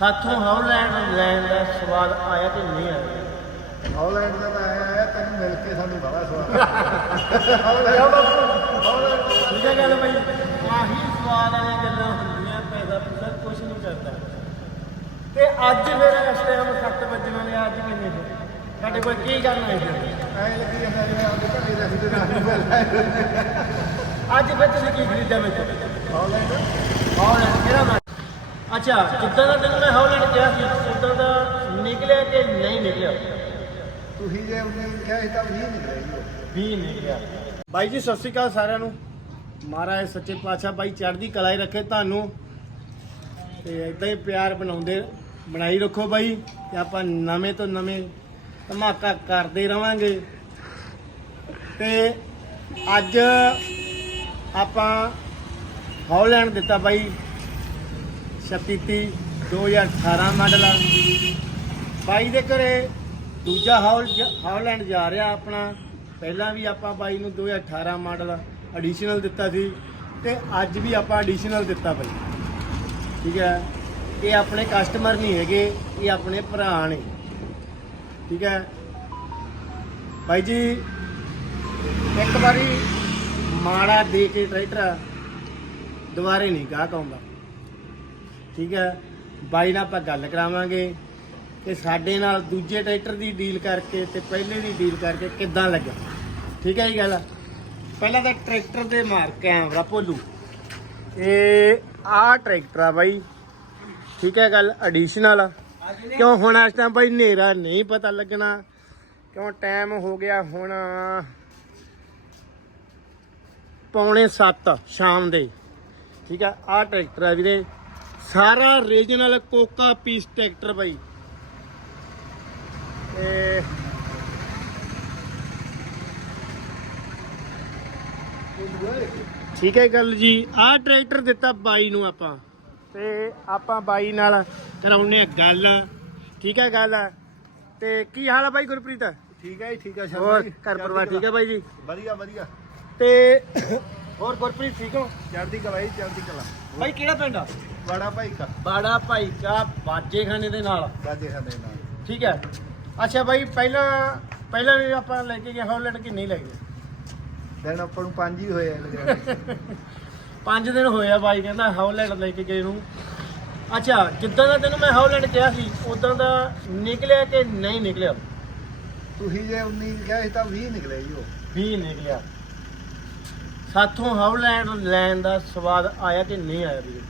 ਸਾਥੋਂ ਹੌਲੈਂਡ ਲੈਣ ਦਾ ਸਵਾਦ ਆਇਆ ਕਿ ਨਹੀਂ ਆਇਆ? ਹਾਲੈਂਡ ਦਾ ਤਾਂ ਆਇਆ ਹੈ ਤੈਨੂੰ ਮਿਲ ਕੇ ਸਾਨੂੰ ਬੜਾ ਸਵਾਦ ਹਾਲੈਂਡ ਹਾਲੈਂਡ ਠੀਕ ਹੈ ਗੱਲ ਭਾਈ ਆਹੀ ਸਵਾਦ ਵਾਲੀਆਂ ਗੱਲਾਂ ਹੁੰਦੀਆਂ ਪੈਸਾ ਪੂਸਾ ਕੁਝ ਨਹੀਂ ਕਰਦਾ। ਤੇ ਅੱਜ ਫਿਰ ਇਸ ਟਾਈਮ 7 ਵਜਣ ਵਾਲੇ ਅੱਜ ਕਿੰਨੇ ਹੋ ਸਾਡੇ ਕੋਲ ਕੀ ਕਰਨਾ ਹੈ ਫਿਰ? ਐ ਲੱਗੀ ਜਾਂਦਾ ਜਿਵੇਂ ਆਪਦੇ ਘਰੇ ਦਾ ਸਿੱਧੇ ਨਾਲ ਮਿਲਦਾ ਅੱਜ ਤੁਸੀਂ ਕੀ ਖਰੀਦਿਆ ਮੇਰੇ ਤੋਂ ਹਾਲੈਂਡ। ਹੌਲੈਂਡ ਕਿਹੜਾ ਅੱਛਾ ਜਿੱਦਾਂ ਦਾ ਤੈਨੂੰ ਮੈਂ ਹੌਲੈਂਡ ਕਿਹਾ ਸੀ ਉਦਾਂ ਦਾ ਨਿਕਲਿਆ ਕਿ ਨਹੀਂ ਨਿਕਲਿਆ? ਤੁਸੀਂ ਜੇ ਉਹਨੇ ਕਿਹਾ ਸੀ ਤਾਂ ਵੀ ਨਿਕਲਿਆ ਜੀ। ਵੀ ਨਿਕਲਿਆ। ਬਾਈ ਜੀ ਸਤਿ ਸ਼੍ਰੀ ਅਕਾਲ ਸਾਰਿਆਂ ਨੂੰ। ਮਹਾਰਾਜ ਸੱਚੇ ਪਾਤਸ਼ਾਹ ਬਾਈ ਚੜ੍ਹਦੀ ਕਲਾ ਹੀ ਰੱਖੇ ਤੁਹਾਨੂੰ। ਤੇ ਇਦਾਂ ਹੀ ਪਿਆਰ ਬਣਾਉਂਦੇ ਬਣਾਈ ਰੱਖੋ ਬਾਈ। ਤੇ ਆਪਾਂ ਨਵੇਂ ਤੋਂ ਨਵੇਂ ਧਮਾਕਾ ਕਰਦੇ ਰਵਾਂਗੇ। ਤੇ ਅੱਜ ਆਪਾਂ ਹੌਲੈਂਡ ਦਿੱਤਾ ਬਾਈ। 36 2018 ਮਾਡਲ ਆ। ਬਾਈ ਦੇ ਘਰੇ ਦੂਜਾ ਹੌਲ ਹਾਲੈਂਡ ਜਾ ਰਿਹਾ ਆਪਣਾ। ਪਹਿਲਾਂ ਵੀ ਆਪਾਂ ਬਾਈ ਨੂੰ 2018 ਮਾਡਲ ਐਡੀਸ਼ਨਲ ਦਿੱਤਾ ਸੀ ਤੇ ਅੱਜ ਵੀ ਆਪਾਂ ਐਡੀਸ਼ਨਲ ਦਿੱਤਾ ਬਾਈ। ਠੀਕ ਹੈ? ਇਹ ਆਪਣੇ ਕਸਟਮਰ ਨਹੀਂ ਹੈਗੇ, ਇਹ ਆਪਣੇ ਭਰਾ ਨੇ। ਠੀਕ ਹੈ? ਬਾਈ ਜੀ, ਇੱਕ ਵਾਰੀ ਮਾੜਾ ਦੇ ਕੇ ਟਰੈਕਟਰ ਦੁਬਾਰੇ ਨਹੀਂ ਗਾਹਕ ਆਉਂਦਾ। ਠੀਕ ਹੈ? ਬਾਈ ਨਾਲ ਆਪਾਂ ਗੱਲ ਕਰਾਵਾਂਗੇ ਕਿ ਸਾਡੇ ਨਾਲ ਦੂਜੇ ਟਰੈਕਟਰ ਦੀ ਡੀਲ ਕਰਕੇ ਤੇ ਪਹਿਲੇ ਦੀ ਡੀਲ ਕਰਕੇ ਕਿੱਦਾਂ ਲੱਗਾ ਠੀਕ ਹੈ ਜੀ ਗੱਲ? ਪਹਿਲਾਂ ਤਾਂ ਟਰੈਕਟਰ ਦੇ ਮਾਰ ਕੈਮਰਾ ਭੋਲੂ। ਇਹ ਆਹ ਟਰੈਕਟਰ ਆ ਬਾਈ। ਠੀਕ ਹੈ ਗੱਲ? ਐਡੀਸ਼ਨਲ ਕਿਉਂ ਹੁਣ ਇਸ ਟਾਈਮ ਬਾਈ ਹਨੇਰਾ ਨਹੀਂ ਪਤਾ ਲੱਗਣਾ। ਕਿਉਂ ਟਾਈਮ ਹੋ ਗਿਆ ਹੁਣ ਪੌਣੇ 7 ਸ਼ਾਮ ਦੇ। ਠੀਕ ਹੈ? ਆਹ ਟਰੈਕਟਰ ਆ ਵੀਰੇ। ਸਾਰਾ ਰੀਜਨਲ ਕੋਕਾ ਪੀਸ ਟਰੈਕਟਰ ਬਾਈ। ਤੇ ਠੀਕ ਹੈ ਗੱਲ ਜੀ ਆਹ ਟਰੈਕਟਰ ਦਿੱਤਾ ਬਾਈ ਨੂੰ ਆਪਾਂ। ਤੇ ਆਪਾਂ ਬਾਈ ਨਾਲ ਕਰਾਉਨੇ ਆ ਗੱਲ। ਠੀਕ ਹੈ ਗੱਲ। ਤੇ ਕੀ ਹਾਲ ਆ ਬਾਈ ਗੁਰਪ੍ਰੀਤ? ਠੀਕ ਹੈ ਜੀ ਠੀਕ ਹੈ ਸ਼ਰਮਾ ਹੋਰ ਜੀ। ਘਰ ਪਰਿਵਾਰ ਠੀਕ ਹੈ ਬਾਈ ਜੀ? ਵਧੀਆ ਵਧੀਆ। ਤੇ ਹੋਰ ਗੁਰਪ੍ਰੀਤ ਠੀਕ ਹੋ? ਚੜ੍ਹਦੀ ਕਲਾ ਜੀ ਚੜ੍ਹਦੀ ਕਲਾ। ਬਾਈ ਕਿਹੜਾ ਪਿੰਡ ਆ? ਬੜਾ ਭਾਈ ਕਾ ਬਾੜਾ ਭਾਈ ਕਾ ਬਾਜੇ ਖਾਨੇ ਦੇ ਨਾਲ। ਬਾਜੇ ਖਾਂਦੇ ਨਾਲ। ਠੀਕ ਹੈ। ਅੱਛਾ ਬਾਈ ਪਹਿਲਾਂ ਪਹਿਲਾਂ ਵੀ ਆਪਾਂ ਲੈ ਕੇ ਗਏ ਹੌਲੈਂਡ ਕਿ ਨਹੀਂ ਲੈ ਗਏ। ਦਿਨ ਆਪਾਂ ਨੂੰ ਪੰਜ ਹੀ ਹੋਏ ਆ ਲਗਾਉਣੇ ਪੰਜ ਦਿਨ ਹੋਏ ਆ ਬਾਈ ਕਹਿੰਦਾ ਹੌਲੈਂਡ ਲੈ ਕੇ ਗਏ ਨੂੰ। ਅੱਛਾ ਜਿੱਦਾਂ ਦਾ ਤੈਨੂੰ ਮੈਂ ਹੌਲੈਂਡ ਕਿਹਾ ਸੀ ਉਦਾਂ ਦਾ ਨਿਕਲਿਆ ਕਿ ਨਹੀਂ ਨਿਕਲਿਆ? ਤੁਸੀਂ ਜੇ 19 ਕਿਹਾ ਸੀ ਤਾਂ 20 ਨਿਕਲੇ ਜੀ ਉਹ। ਵੀ ਨਿਕਲਿਆ। ਸਾਥੋਂ ਹੌਲੈਂਡ ਲੈਣ ਦਾ ਸਵਾਦ ਆਇਆ ਕਿ ਨਹੀਂ ਆਇਆ ਵੀਰੇ?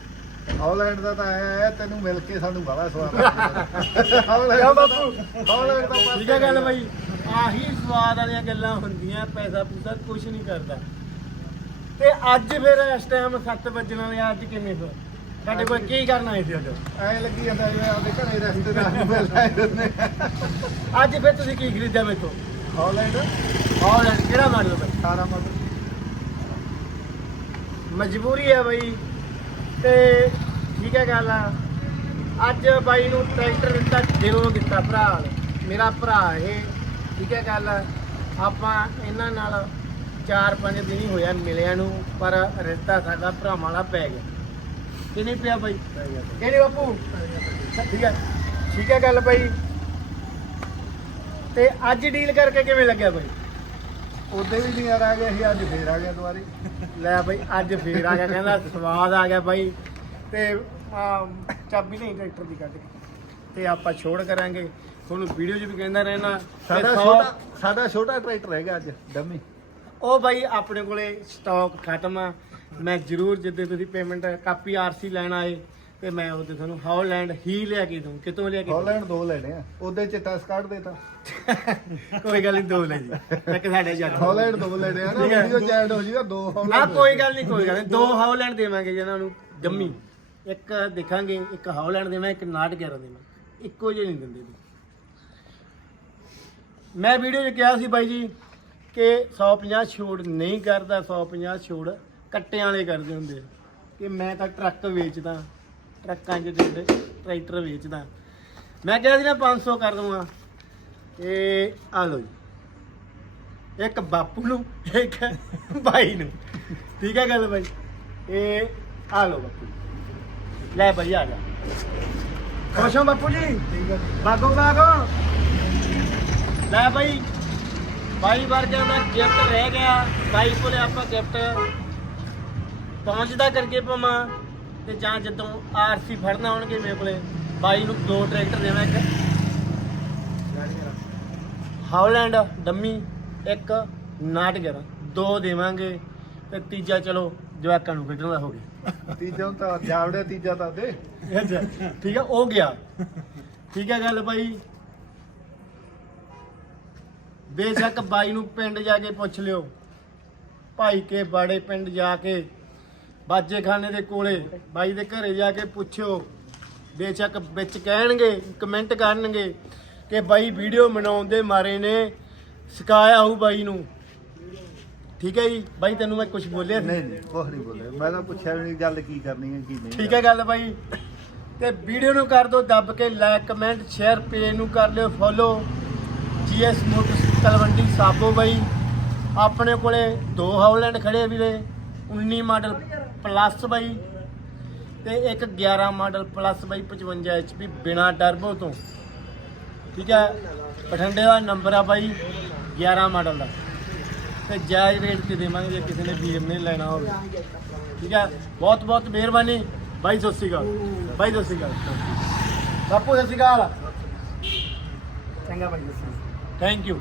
ਹਾਲੈਂਡ ਦਾ ਤਾਂ ਆਇਆ ਹੈ ਤੈਨੂੰ ਮਿਲ ਕੇ ਸਾਨੂੰ ਬੜਾ ਸਵਾਦ ਹਾਲੈਂਡ ਦਾ ਬਾਪੂ? ਹਾਲੈਂਡ ਦਾ ਪਾਸੇ ਠੀਕ ਹੈ ਗੱਲ ਬਾਈ। ਆਹੀ ਸਵਾਦ ਵਾਲੀਆਂ ਗੱਲਾਂ ਹੁੰਦੀਆਂ ਪੈਸਾ ਪੂਸਾ ਕੁਝ ਨਹੀਂ ਕਰਦਾ। ਤੇ ਅੱਜ ਫਿਰ ਇਸ ਟਾਈਮ 7 ਵਜਣ ਵਾਲੇ ਅੱਜ ਕਿੰਨੇ ਹੋ ਸਾਡੇ ਕੋਲ ਕੀ ਕਰਨਾ ਹੈ ਅੱਜ? ਐ ਲੱਗੀ ਜਾਂਦਾ ਜਿਵੇਂ ਆਪਦੇ ਘਰੇ ਨਾਲ ਮਿਲਦਾ ਅੱਜ ਫਿਰ ਤੁਸੀਂ ਕੀ ਖਰੀਦਿਆ ਮੇਰੇ ਤੋਂ ਹਾਲੈਂਡ। ਹੌਲੈਂਡ ਕਿਹੜਾ ਮਾਡਲ ਬਾਈ? 18 ਮਾਡਲ। ਮਜਬੂਰੀ ਹੈ ਬਾਈ। ਤੇ ਠੀਕ ਹੈ ਗੱਲ ਆ। ਅੱਜ ਬਾਈ ਨੂੰ ਟਰੈਕਟਰ ਦਿੱਤਾ ਦਿਲੋਂ ਦਿੱਤਾ ਭਰਾ। ਮੇਰਾ ਭਰਾ ਇਹ, ਠੀਕ ਹੈ ਗੱਲ ਆਪਾਂ ਇਹਨਾਂ ਨਾਲ 4-5 ਦਿਨ ਹੀ ਹੋਇਆ ਮਿਲਿਆ ਨੂੰ, ਪਰ ਰਿਸ਼ਤਾ ਸਾਡਾ ਭਰਾਵਾਂ ਵਾਲਾ ਪੈ ਗਿਆ। ਕਿ ਨਹੀਂ ਪਿਆ ਬਾਈ? ਕਿਹੜੇ ਬਾਪੂ? ਠੀਕ ਹੈ। ਠੀਕ ਹੈ ਗੱਲ ਬਾਈ। ਤੇ ਅੱਜ ਡੀਲ ਕਰਕੇ ਕਿਵੇਂ ਲੱਗਿਆ ਬਾਈ? ਉਹਦੇ ਵੀ ਨਹੀਂ ਆ ਗਿਆ ਸੀ ਅੱਜ ਫੇਰ ਆ ਗਿਆ ਦੁਬਾਰੇ। ਲੈ ਬਾਈ ਅੱਜ ਫੇਰ ਆ ਗਿਆ ਕਹਿੰਦਾ ਸਵਾਦ ਆ ਗਿਆ ਬਾਈ। ਤੇ ਚਾਬੀ ਨਹੀਂ ਟਰੈਕਟਰ ਦੀ ਕੱਢ ਕੇ। ਤੇ ਆਪਾਂ ਛੋੜ ਕਰਾਂਗੇ। ਤੁਹਾਨੂੰ ਵੀਡੀਓ 'ਚ ਵੀ ਕਹਿੰਦਾ ਰਹਿਣਾ ਤੇ ਸਾਡਾ ਸੌ- ਛੋਟਾ ਸਾਡਾ ਛੋਟਾ ਟਰੈਕਟਰ ਹੈਗਾ ਅੱਜ ਡੰਮੀ। ਉਹ ਬਾਈ ਆਪਣੇ ਕੋਲੇ ਸਟਾਕ ਖਤਮ ਆ। ਮੈਂ ਜ਼ਰੂਰ ਜਿੱਦੇ ਤੁਸੀਂ ਪੇਮੈਂਟ ਕਾਪੀ ਆਰਸੀ ਲੈਣ ਆਏ ਤੇ ਮੈਂ ਉਹਦੇ ਤੁਹਾਨੂੰ ਹੌਲੈਂਡ ਹੀ ਲਿਆ ਕੇ ਦੂੰ ਕਿਤੋਂ ਲਿਆ ਕੇ? ਹਾਲੈਂਡ ਦੋ ਲੈਣੇ ਆ। ਉਹਦੇ ਚ ਟਸ ਕੱਢ ਦੇਤਾ ਕੋਈ ਗੱਲ ਨਹੀਂ ਦੋ ਲੈ ਜੀ। ਇੱਕ ਸਾਡੇ ਜੱਟ ਹਾਲੈਂਡ ਦੋ ਲੈਣੇ ਆ ਨਾ ਠੀਕ ਹੈ। ਵੀਡੀਓ ਚੈਟ ਹੋ ਜੀਗਾ ਦੋ ਨਾ ਹਾਲੈਂਡ ਕੋਈ ਗੱਲ ਨਹੀਂ ਕੋਈ ਗੱਲ ਨਹੀਂ ਦੋ ਹੌਲੈਂਡ ਦੇਵਾਂਗੇ ਜਿਹਨਾਂ ਨੂੰ ਜੰਮੀ। ਇੱਕ ਦੇਖਾਂਗੇ ਇੱਕ ਹੌਲੈਂਡ ਦੇਵਾਂ ਇੱਕ ਨਾਟ 11 ਦੇਵਾਂ। ਇੱਕੋ ਜਿਹੇ ਨਹੀਂ ਦਿੰਦੇ ਮੈਂ ਵੀਡੀਓ 'ਚ ਕਿਹਾ ਸੀ ਬਾਈ ਜੀ ਕਿ 150 ਛੋੜ ਨਹੀਂ ਕਰਦਾ 150 ਛੋੜ ਕੱਟਿਆਂ ਵਾਲੇ ਕਰਦੇ ਹੁੰਦੇ ਆ। ਕਿ ਮੈਂ ਤਾਂ ਟਰੱਕ ਵੇਚਦਾ। ਟਰੱਕਾਂ 'ਚ ਜਿਹੜੇ ਟਰੈਕਟਰ ਵੇਚਦਾ। ਮੈਂ ਕਿਹਾ ਸੀ ਨਾ 500 ਕਰ ਦੂੰਗਾ ਇਹ ਆ ਲਓ ਜੀ। ਇੱਕ ਬਾਪੂ ਨੂੰ ਇੱਕ ਭਾਈ ਨੂੰ। ਠੀਕ ਹੈ ਗੱਲ ਭਾਈ ਇਹ ਆ ਲਓ ਬਾਪੂ ਲੈ ਭਾਈ ਆ ਜਾ। ਖੁਸ਼ ਹੋ ਬਾਪੂ ਜੀ? ਠੀਕ ਹੈ ਬਾਗੋ ਬਾਗੋ। ਲੈ ਬਾਈ। ਬਾਈ ਵਰਗਿਆਂ ਦਾ ਗਿਫਟ ਰਹਿ ਗਿਆ। ਬਾਈ ਕੋਲੇ ਆਪਾਂ ਗਿਫਟ ਪਹੁੰਚਦਾ ਕਰਕੇ ਪਵਾਂ। ਤੇ ਜਾਂ ਜਦੋਂ ਆਰਸੀ ਫੜਨਾ ਹੋਣਗੇ ਮੇਰੇ ਕੋਲੇ ਬਾਈ ਨੂੰ ਦੋ ਟਰੈਕਟਰ ਦੇਵਾਂ ਇੱਕ। ਹਾਲੈਂਡ ਡੰਮੀ ਇੱਕ ਨਾਟਗਰ ਦੋ ਦੇਵਾਂਗੇ ਤੇ ਤੀਜਾ ਚਲੋ ਜਵਾਕਾਂ ਨੂੰ ਕੱਢਣ ਦਾ ਹੋ ਗਿਆ। ਤੀਜਾ ਤਾਂ ਜਾਵੜਿਆ ਤੀਜਾ ਤਾਂ ਦੇ। ਠੀਕ ਹੈ ਉਹ ਗਿਆ। ਠੀਕ ਹੈ ਗੱਲ ਬਾਈ। ਬੇਸ਼ੱਕ ਬਾਈ ਨੂੰ ਪਿੰਡ ਜਾ ਕੇ ਪੁੱਛ ਲਿਓ। ਭਾਈ ਕੇ ਬਾੜੇ ਪਿੰਡ ਜਾ ਕੇ ਬਾਜੇ ਖਾਨੇ ਦੇ ਕੋਲੇ ਬਾਈ ਦੇ ਘਰੇ ਜਾ ਕੇ ਪੁੱਛਿਓ ਬੇਸ਼ੱਕ ਵਿੱਚ ਕਹਿਣਗੇ ਕਮੈਂਟ ਕਰਨਗੇ ਕਿ ਬਾਈ ਵੀਡੀਓ ਬਣਾਉਣ ਦੇ ਮਾਰੇ ਨੇ ਸਿਖਾਇਆ ਹੋਊ ਬਾਈ ਨੂੰ। ਠੀਕ ਹੈ ਜੀ? ਬਾਈ ਤੈਨੂੰ ਮੈਂ ਕੁਝ ਬੋਲਿਆ ਨਹੀਂ ਨਹੀਂ ਕੁਛ ਨਹੀਂ ਬੋਲੇ ਮੈਂ ਤਾਂ ਪੁੱਛਿਆ ਵੀ ਨਹੀਂ ਗੱਲ ਕੀ ਕਰਨੀ ਹੈ ਕੀ ਨਹੀਂ ਠੀਕ ਹੈ ਗੱਲ ਬਾਈ। ਤੇ ਵੀਡੀਓ ਨੂੰ ਕਰ ਦਿਓ ਦੱਬ ਕੇ ਲਾਈਕ ਕਮੈਂਟ ਸ਼ੇਅਰ ਪੇਜ ਨੂੰ ਕਰ ਲਿਓ follow GS motors Talwandi Sabo ਬਾਈ। ਆਪਣੇ ਕੋਲੇ ਦੋ ਹਾਉਲੈਂਡ ਖੜੇ ਵੀਰੇ 19 ਮਾਡਲ ਪਲੱਸ ਬਾਈ ਤੇ ਇੱਕ 11 ਮਾਡਲ ਪਲੱਸ ਬਾਈ 55 ਐਚਪੀ ਬਿਨਾ ਟਰਬੋ ਤੋਂ। ਠੀਕ ਹੈ? ਬਠਿੰਡੇ ਦਾ ਨੰਬਰ ਆ ਬਾਈ 11 ਮਾਡਲ ਦਾ। ਤੇ ਜਾਇਜ਼ ਰੇਟ ਤੇ ਦੇਵਾਂਗੇ ਜੇ ਕਿਸੇ ਨੇ ਵੀਰ ਨੇ ਲੈਣਾ ਹੋਵੇ। ਠੀਕ ਹੈ? ਬਹੁਤ ਬਹੁਤ ਮਿਹਰਬਾਨੀ। ਬਾਈ ਸਤਿ ਸ਼੍ਰੀ ਅਕਾਲ। ਬਾਈ ਸਤਿ ਸ਼੍ਰੀ ਅਕਾਲ। ਬਾਪੂ ਸਤਿ ਸ਼੍ਰੀ ਅਕਾਲ। ਚੰਗਾ ਬਾਈ ਥੈਂਕ ਯੂ